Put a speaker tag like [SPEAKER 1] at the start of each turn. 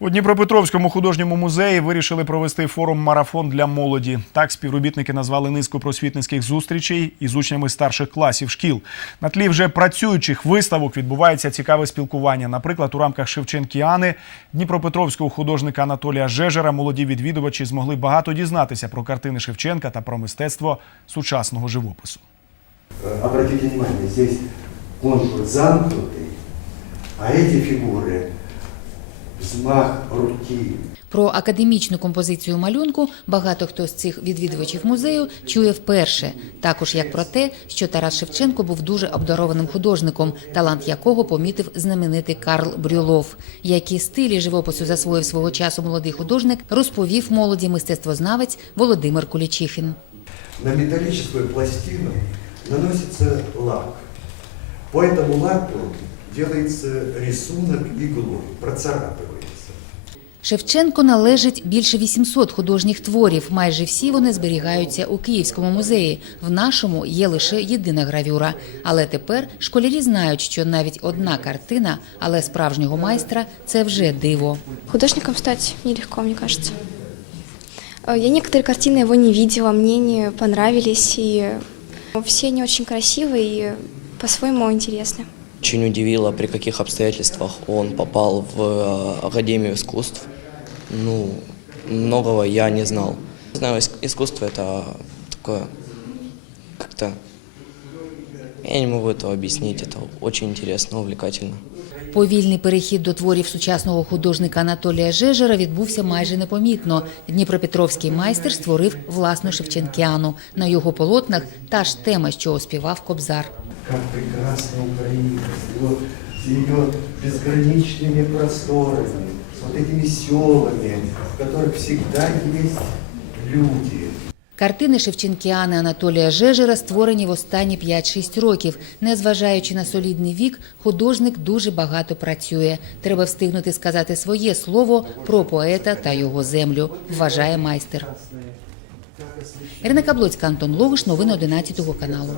[SPEAKER 1] У Дніпропетровському художньому музеї вирішили провести форум Марафон для молоді. Так співробітники назвали низку просвітницьких зустрічей із учнями старших класів шкіл. На тлі вже працюючих виставок відбувається цікаве спілкування. Наприклад, у рамках Шевченкіани Дніпропетровського художника Анатолія Жежера молоді відвідувачі змогли багато дізнатися про картини Шевченка та про мистецтво сучасного живопису.
[SPEAKER 2] Э, Обратите внимание, здесь контур замкнутый, а эти фигуры взмах руки,
[SPEAKER 3] Про академічну композицію малюнку багато хто з цих відвідувачів музею чує вперше, також як про те, що Тарас Шевченко був дуже обдарованим художником, талант якого помітив знаменитий Карл Брюлов. Які стилі живопису засвоїв свого часу молодий художник, розповів молоді мистецтвознавець Володимир Кулічихін.
[SPEAKER 2] на металлическую пластину наносится лак. По этому лаку делается рисунок иглой, процарапывается.
[SPEAKER 3] Шевченко належить більше 800 художніх творів. Майже всі вони зберігаються у Київському музеї. В нашому є лише єдина гравюра. Але тепер школярі знають, що навіть одна картина, але справжнього майстра це вже диво.
[SPEAKER 4] Художником стать нелегко, мне кажется. Э, Я некоторые картины его не видела, мне не понравились, и все они очень красивые и по-своему интересны.
[SPEAKER 5] Очень удивило, при каких обстоятельствах он попал в э, Академию искусств. Ну, многого я не знал. Знаю, ис- искусство это такое как-то... Я не могу этого объяснить, это очень интересно, увлекательно.
[SPEAKER 3] Повільний перехід до творів сучасного художника Анатолія Жежера відбувся майже непомітно. Дніпропетровський майстер створив власну Шевченкіану. На його полотнах та ж тема, що оспівав Кобзар.
[SPEAKER 2] Как прекрасна Украина с ее, с ее безграничными просторами, с вот этими селами, в которых всегда есть люди.
[SPEAKER 3] Картини Шевченкіани Анатолія Жежера створені в останні 5-6 років. Незважаючи на солідний вік, художник дуже багато працює. Треба встигнути сказати своє слово про поета та його землю, вважає майстер. Ірина Каблоцька, Антон Логуш, новини 11 каналу.